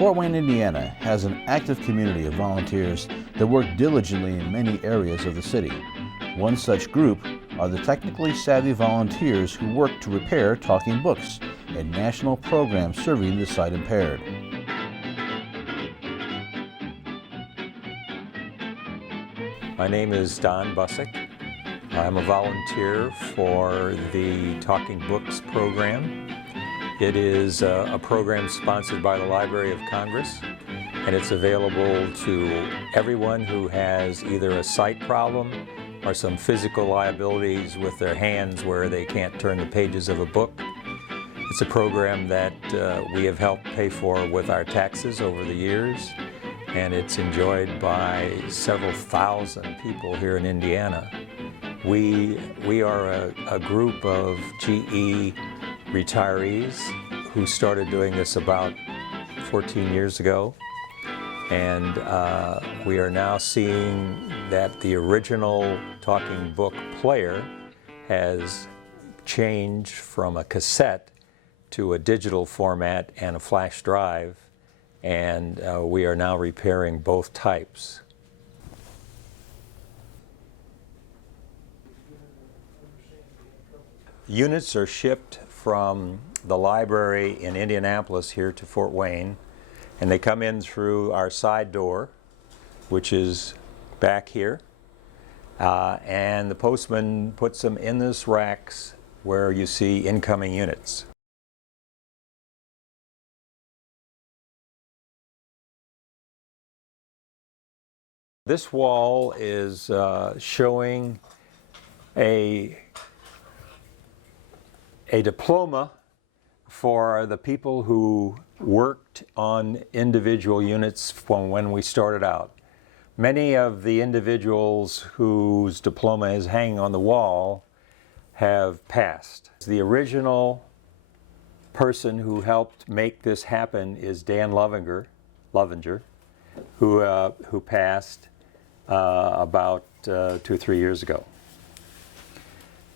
Fort Wayne, Indiana has an active community of volunteers that work diligently in many areas of the city. One such group are the technically savvy volunteers who work to repair talking books, a national program serving the sight impaired. My name is Don Bussick. I'm a volunteer for the Talking Books program. It is a program sponsored by the Library of Congress, and it's available to everyone who has either a sight problem or some physical liabilities with their hands where they can't turn the pages of a book. It's a program that we have helped pay for with our taxes over the years, and it's enjoyed by several thousand people here in Indiana. We are a group of GE retirees who started doing this about 14 years ago, and we are now seeing that the original talking book player has changed from a cassette to a digital format and a flash drive, and we are now repairing both types. Units are shipped from the library in Indianapolis here to Fort Wayne, and they come in through our side door, which is back here, and the postman puts them in this racks where you see incoming units. This wall is showing a diploma for the people who worked on individual units from when we started out. Many of the individuals whose diploma is hanging on the wall have passed. The original person who helped make this happen is Dan Lovinger, who passed about 2 or 3 years ago.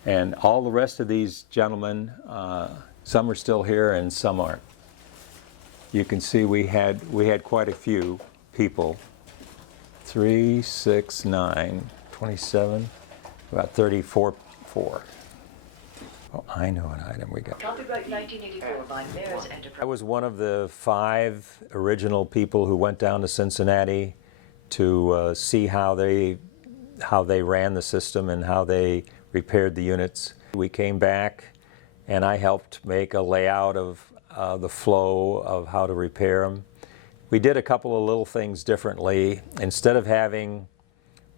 And all the rest of these gentlemen, some are still here and some aren't. You can see we had quite a few people. 3, 6, 9, 27, about 34. Oh, I know an item we got. Copyright 1984 by Mayor's Enterprise. I was one of the 5 original people who went down to Cincinnati to see how they ran the system and how they repaired the units. We came back and I helped make a layout of the flow of how to repair them. We did a couple of little things differently. Instead of having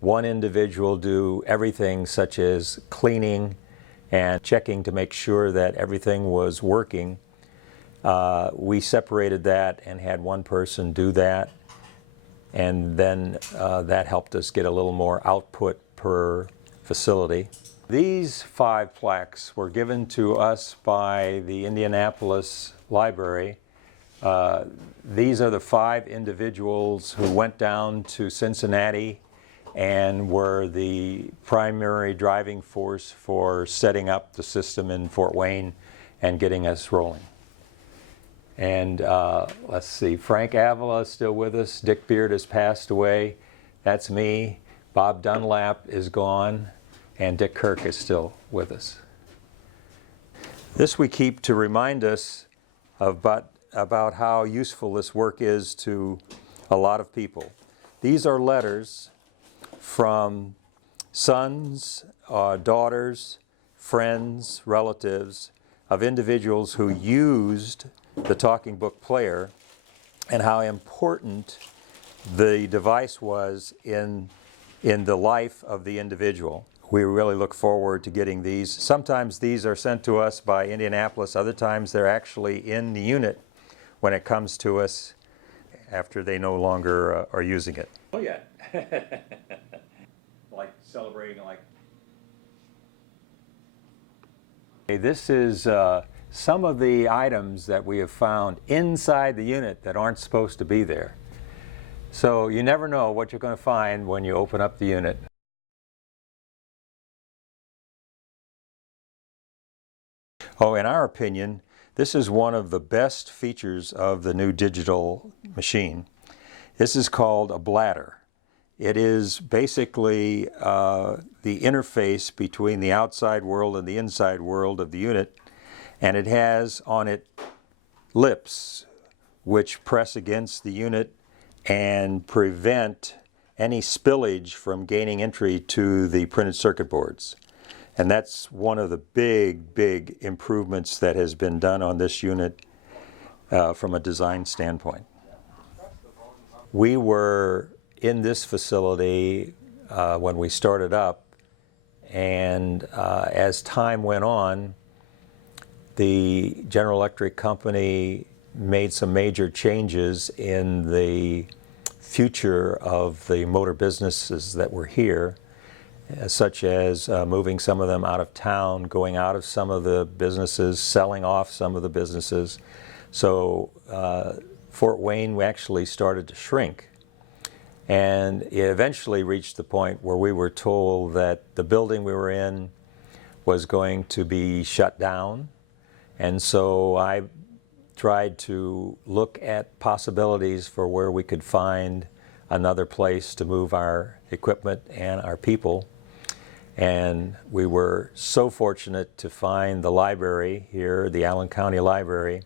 one individual do everything such as cleaning and checking to make sure that everything was working, we separated that and had one person do that. And then that helped us get a little more output per facility. These 5 plaques were given to us by the Indianapolis Library. These are the 5 individuals who went down to Cincinnati and were the primary driving force for setting up the system in Fort Wayne and getting us rolling. And let's see, Frank Avila is still with us. Dick Beard has passed away. That's me. Bob Dunlap is gone. And Dick Kirk is still with us. This we keep to remind us about how useful this work is to a lot of people. These are letters from sons, daughters, friends, relatives of individuals who used the talking book player and how important the device was in the life of the individual. We really look forward to getting these. Sometimes these are sent to us by Indianapolis. Other times they're actually in the unit when it comes to us after they no longer are using it. Oh yeah. Like celebrating like. This is some of the items that we have found inside the unit that aren't supposed to be there. So you never know what you're going to find when you open up the unit. Oh, in our opinion, this is one of the best features of the new digital machine. This is called a bladder. It is basically the interface between the outside world and the inside world of the unit, and it has on it lips which press against the unit and prevent any spillage from gaining entry to the printed circuit boards. And that's one of the big improvements that has been done on this unit from a design standpoint. We were in this facility when we started up, and as time went on, the General Electric company made some major changes in the future of the motor businesses that were here, such as moving some of them out of town, going out of some of the businesses, selling off some of the businesses. So Fort Wayne actually started to shrink. And it eventually reached the point where we were told that the building we were in was going to be shut down. And so I tried to look at possibilities for where we could find another place to move our equipment and our people. And we were so fortunate to find the library here, the Allen County Library,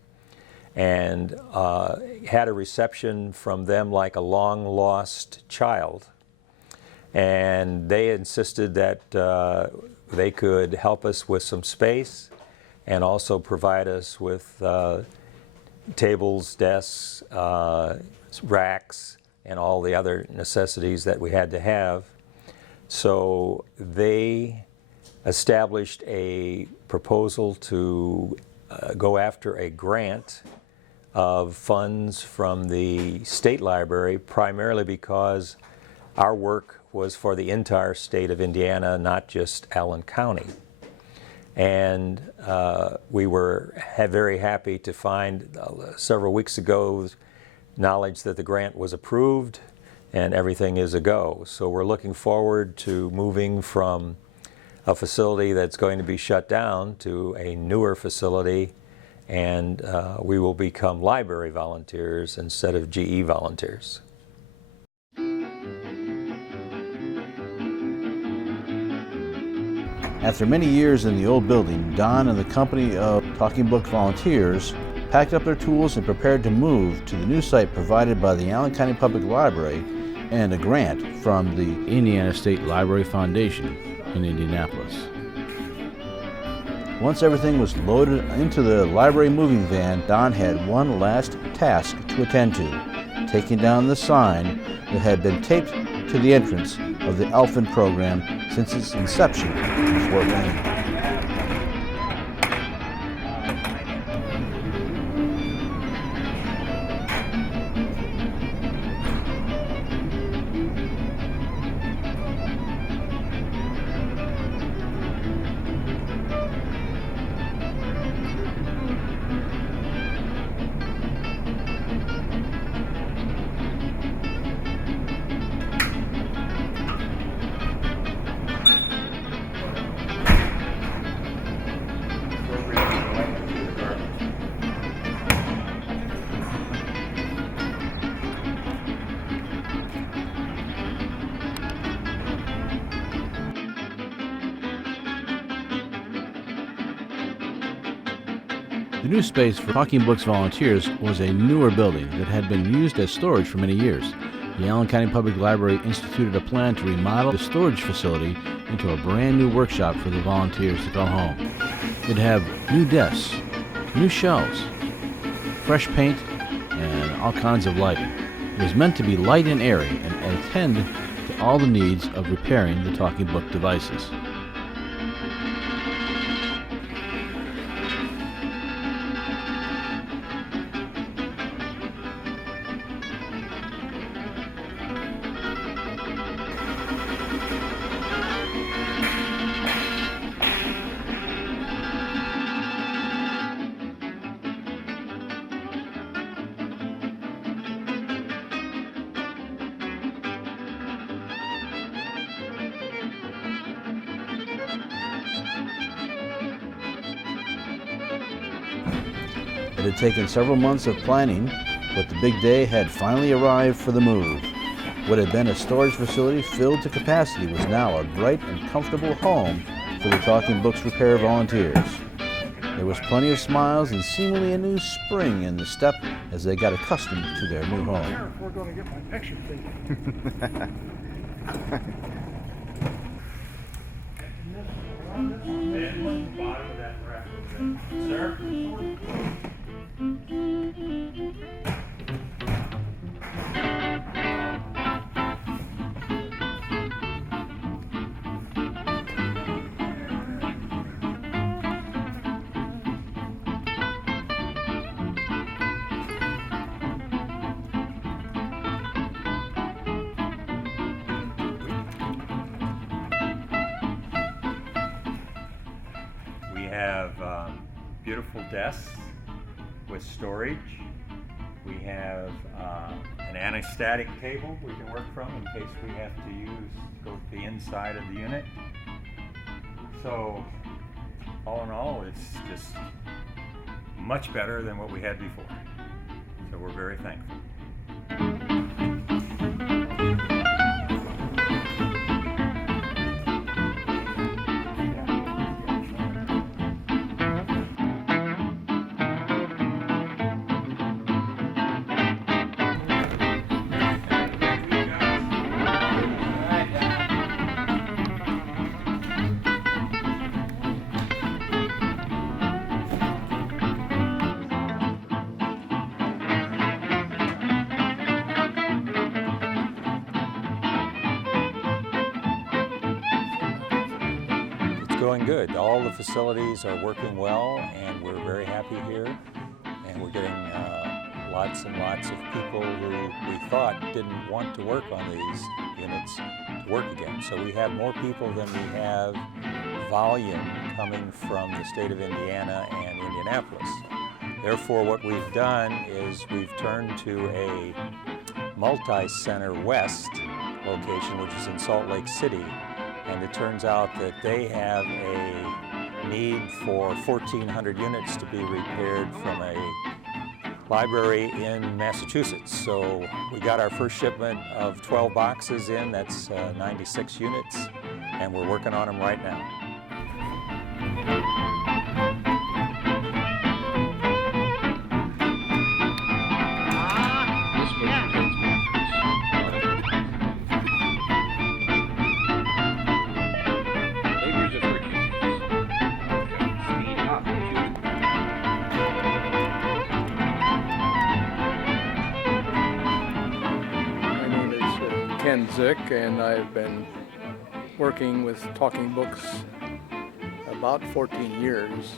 and had a reception from them like a long-lost child. And they insisted that they could help us with some space and also provide us with tables, desks, racks, and all the other necessities that we had to have. So they established a proposal to go after a grant of funds from the state library, primarily because our work was for the entire state of Indiana, not just Allen County. And we were very happy to find several weeks ago knowledge that the grant was approved and everything is a go. So we're looking forward to moving from a facility that's going to be shut down to a newer facility, and we will become library volunteers instead of GE volunteers. After many years in the old building, Don and the company of Talking Book volunteers packed up their tools and prepared to move to the new site provided by the Allen County Public Library and a grant from the Indiana State Library Foundation in Indianapolis. Once everything was loaded into the library moving van, Don had one last task to attend to, taking down the sign that had been taped to the entrance of the Elfin program since its inception in Fort Wayne. The new space for Talking Books volunteers was a newer building that had been used as storage for many years. The Allen County Public Library instituted a plan to remodel the storage facility into a brand new workshop for the volunteers to call home. It'd have new desks, new shelves, fresh paint, and all kinds of lighting. It was meant to be light and airy and attend to all the needs of repairing the Talking Book devices. It had taken several months of planning But the big day had finally arrived for the move. What had been a storage facility filled to capacity was now a bright and comfortable home for the Talking Books Repair volunteers. There was plenty of smiles and seemingly a new spring in the step as they got accustomed to their new home. We're going to get my picture taken. Sir? We have beautiful desks with storage. We have an anti-static table we can work from in case we have to go to the inside of the unit. So all in all, it's just much better than what we had before. So we're very thankful. Going good. All the facilities are working well, and we're very happy here. And we're getting lots and lots of people who we thought didn't want to work on these units to work again. So we have more people than we have volume coming from the state of Indiana and Indianapolis. Therefore, what we've done is we've turned to a multi-center west location, which is in Salt Lake City. And it turns out that they have a need for 1,400 units to be repaired from a library in Massachusetts. So we got our first shipment of 12 boxes in, that's 96 units, and we're working on them right now. And I've been working with Talking Books about 14 years.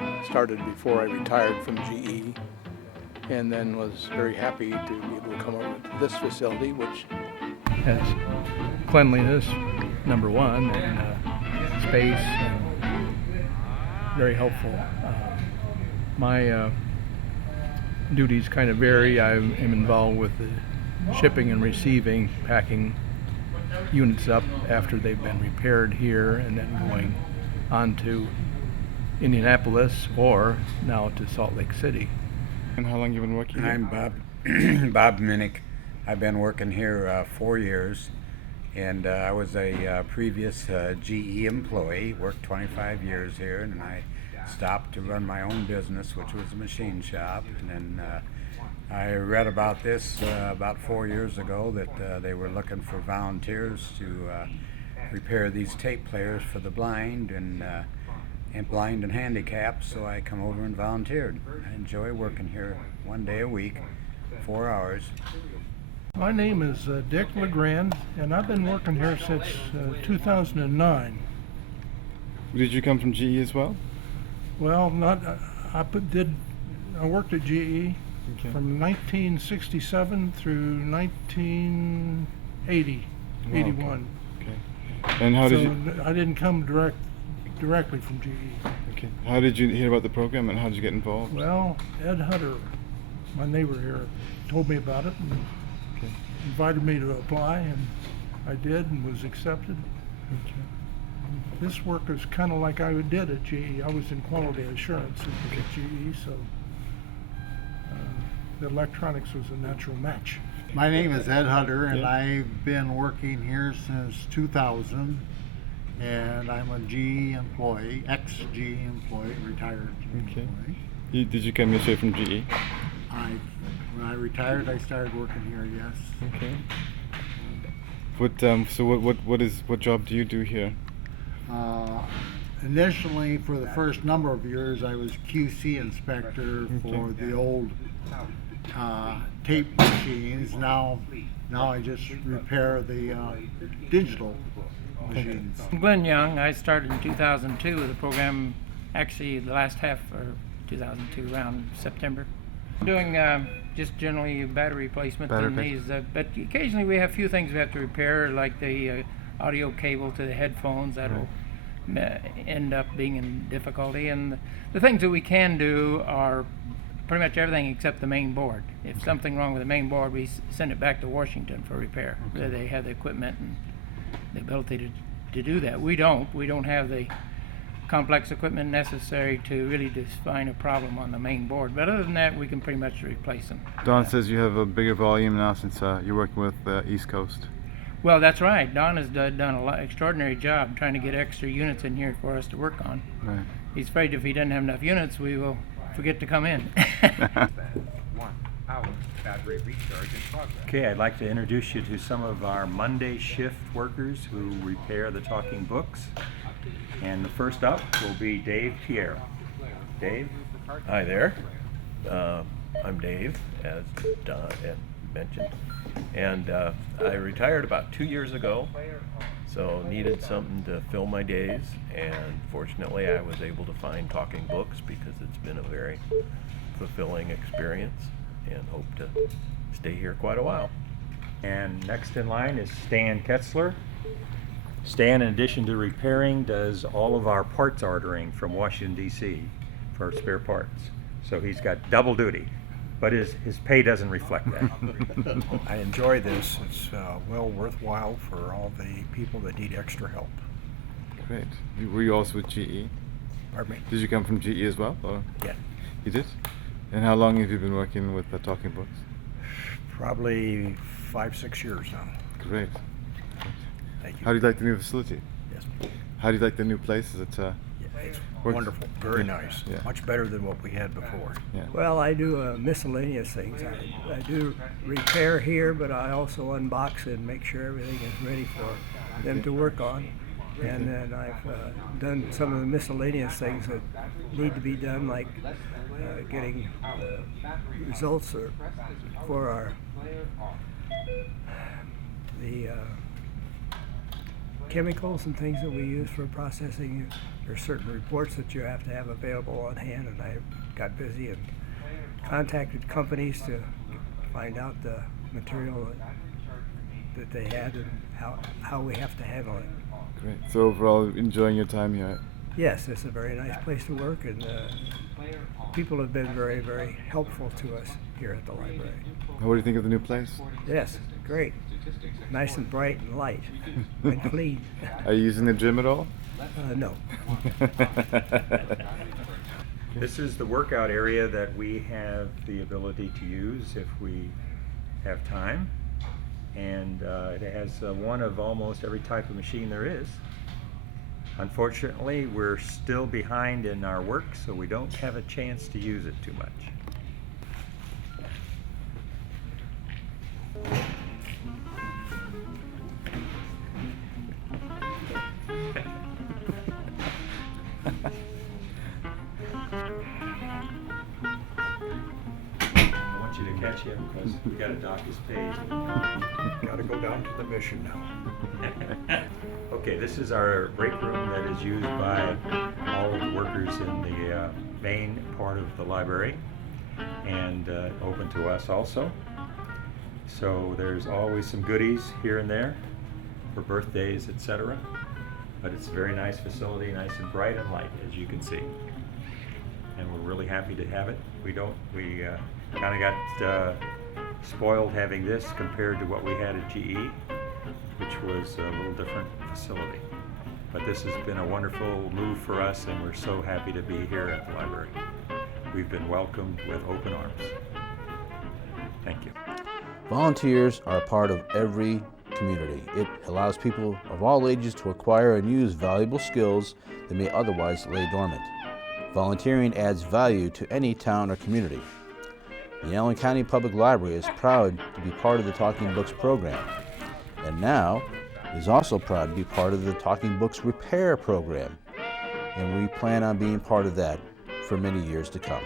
I started before I retired from GE, and then was very happy to be able to come over to this facility, which has cleanliness, number one, and space, and very helpful. My duties kind of vary. I am involved with the shipping and receiving, packing units up after they've been repaired here, and then going on to Indianapolis or now to Salt Lake City. And how long have you been working here? I'm Bob Minnick. I've been working here 4 years, and I was a previous GE employee, worked 25 years here, and I stopped to run my own business, which was a machine shop. And then I read about this about 4 years ago, that they were looking for volunteers to repair these tape players for the blind and blind and handicapped, so I come over and volunteered. I enjoy working here 1 day a week, 4 hours. My name is Dick LeGrand, and I've been working here since 2009. Did you come from GE as well? Well, I worked at GE from 1967 through 1980, 81. Okay. And how did you? I didn't come directly from GE. Okay. How did you hear about the program, and how did you get involved? Well, Ed Hutter, my neighbor here, told me about it and invited me to apply, and I did and was accepted. Okay. This work is kind of like I did at GE. I was in quality assurance at GE, so the electronics was a natural match. My name is Ed Hutter, and Yeah. I've been working here since 2000, and I'm a GE employee, ex-GE employee, retired Okay. employee. Did you come here straight from GE? When I retired, I started working here, yes. Okay. What job do you do here? Initially, for the first number of years, I was QC inspector for the old tape machines. Now I just repair the digital machines. I'm Glenn Young. I started in 2002 with the program, actually the last half of 2002, around September. Doing just generally battery replacement in these, but occasionally we have a few things we have to repair, like the audio cable to the headphones. That'll end up being in difficulty, and the things that we can do are pretty much everything except the main board. If something wrong with the main board, we send it back to Washington for repair. They have the equipment and the ability to do that. We don't have the complex equipment necessary to really define a problem on the main board, but other than that, we can pretty much replace them. Don says you have a bigger volume now since you're working with East Coast. Well, that's right. Don has done a extraordinary job trying to get extra units in here for us to work on. Right. He's afraid if he doesn't have enough units, we will forget to come in. 1 hour battery recharge in progress. Okay, I'd like to introduce you to some of our Monday shift workers who repair the talking books. And the first up will be Dave Pierre. Dave? Hi there. I'm Dave, as Don had mentioned. And I retired about 2 years ago, so needed something to fill my days. And fortunately, I was able to find talking books because it's been a very fulfilling experience, and hope to stay here quite a while. And next in line is Stan Ketzler. Stan, in addition to repairing, does all of our parts ordering from Washington, D.C. for spare parts. So he's got double duty, but his pay doesn't reflect that. I enjoy this. It's well worthwhile for all the people that need extra help. Great. Were you also with GE? Pardon me? Did you come from GE as well? Or? Yeah. You did? And how long have you been working with the talking books? Probably 5-6 years now. Great. Thank you. How do you like the new facility? Yes. How do you like the new place? Is it It's works? wonderful. Very Yeah. nice. Yeah. Much better than what we had before. Yeah. Well, I do miscellaneous things. I do repair here, but I also unbox and make sure everything is ready for them to work on. And then I've done some of the miscellaneous things that need to be done, like getting results for the chemicals and things that we use for processing. There are certain reports that you have to have available on hand, and I got busy and contacted companies to find out the material that they had and how we have to handle it. Great. So overall, enjoying your time here? Yes, it's a very nice place to work, and people have been very, very helpful to us here at the library. What do you think of the new place? Yes, great. Nice and bright and light and clean. Are you using the gym at all? No. This is the workout area that we have the ability to use if we have time. And it has one of almost every type of machine there is. Unfortunately, we're still behind in our work, so we don't have a chance to use it too much. I want you to catch him because we got to dock his pay. Got to go down to the mission now. Okay, this is our break room that is used by all of the workers in the main part of the library, and open to us also. So there's always some goodies here and there for birthdays, etc. But it's a very nice facility, nice and bright and light, as you can see. And we're really happy to have it. We kind of got spoiled having this compared to what we had at GE, which was a little different facility. But this has been a wonderful move for us, and we're so happy to be here at the library. We've been welcomed with open arms. Thank you. Volunteers are a part of every community. It allows people of all ages to acquire and use valuable skills that may otherwise lay dormant. Volunteering adds value to any town or community. The Allen County Public Library is proud to be part of the Talking Books program, and now is also proud to be part of the Talking Books Repair program, and we plan on being part of that for many years to come.